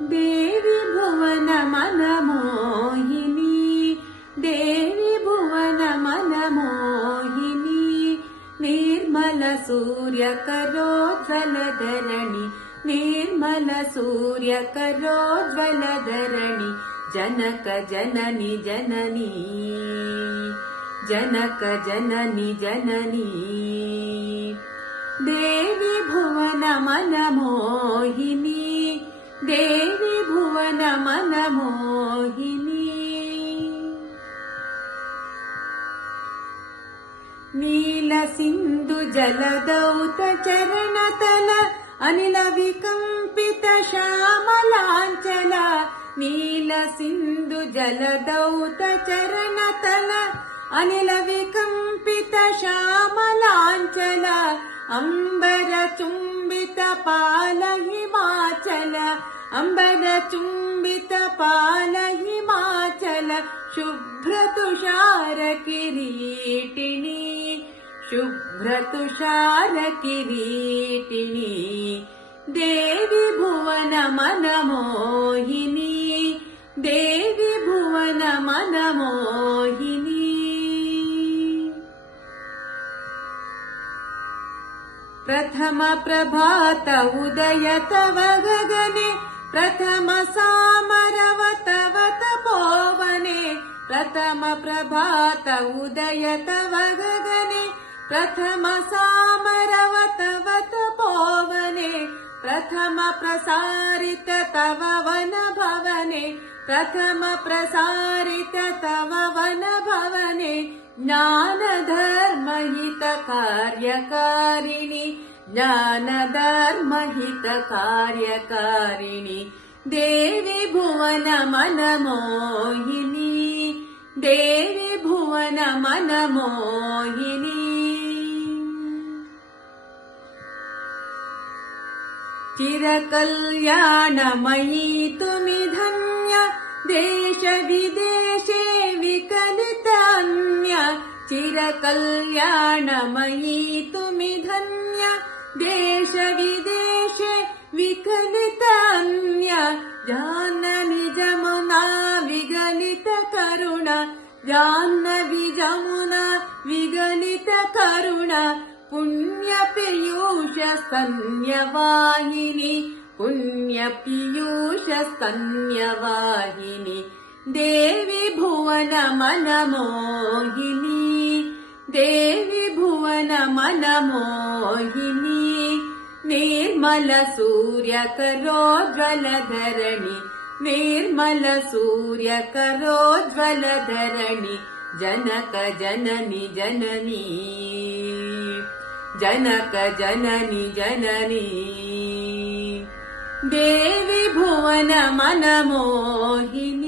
देवी भुवन मनमोहिनी देवी भुवन मनमोहिनी निर्मल सूर्यकरोज्ज्वलधरणि निर्मल सूर्यकरोज्ज्वलधरणि जनक जननी जननी जनक जननी जननी देवी भुवन मनमोहिनी देवी भुवन मनमोहिनी नील सिन्धु जलदौत चरणतल अनिल विकम्पित श्यामलाञ्चल नील सिन्धु जलदौत चरणतल अनिल विकम्पित श्यामलाञ्चल अंबर चुम्बित पाल हिमाचल अंबर चुम्बित पाल हिमाचल शुभ्र तुषार किरीटिनी शुभ्र तुषार किरीटिनी देवी भुवन मनमोहिनी देवी भुवन मनमोहिनी प्रथम प्रभात उदय तव गगने प्रथम सामरव तव तपोवने प्रथम प्रभात उदय तव गगने प्रथम सामरव तव तपोवने प्रथम प्रसारित तव वन भवने प्रथम प्रसारित तव वन भवने ज्ञान धर्म हित कार्यकारिणि ज्ञान धर्म हित कार्यकारिणि देवी भुवन मनमोहिनी देवी भुवन मनमोहिनी चिरकल्याणमयी तुमि धन्य देश विदेशे विकलित अन्य चिरकल्याणमयी तुमि धन्य देश विदेशे विकलित अन्य जाह्नवी जमुना विगलित करुण जाह्नवी जमुना विगलित करुण पुण्य पीयूष स्तन्यवाहिनी पुण्य पीयूष स्तन्यवाहिनी देवी भुवन मनमोहिनी देवी भुवन मनमोहिनी निर्मल सूर्यकरोज्ज्वलधरणि निर्मल सूर्यकरोज्ज्वलधरणि जनक जननी जननी जनक जननी जननी देवी भुवन मनमोहिनी।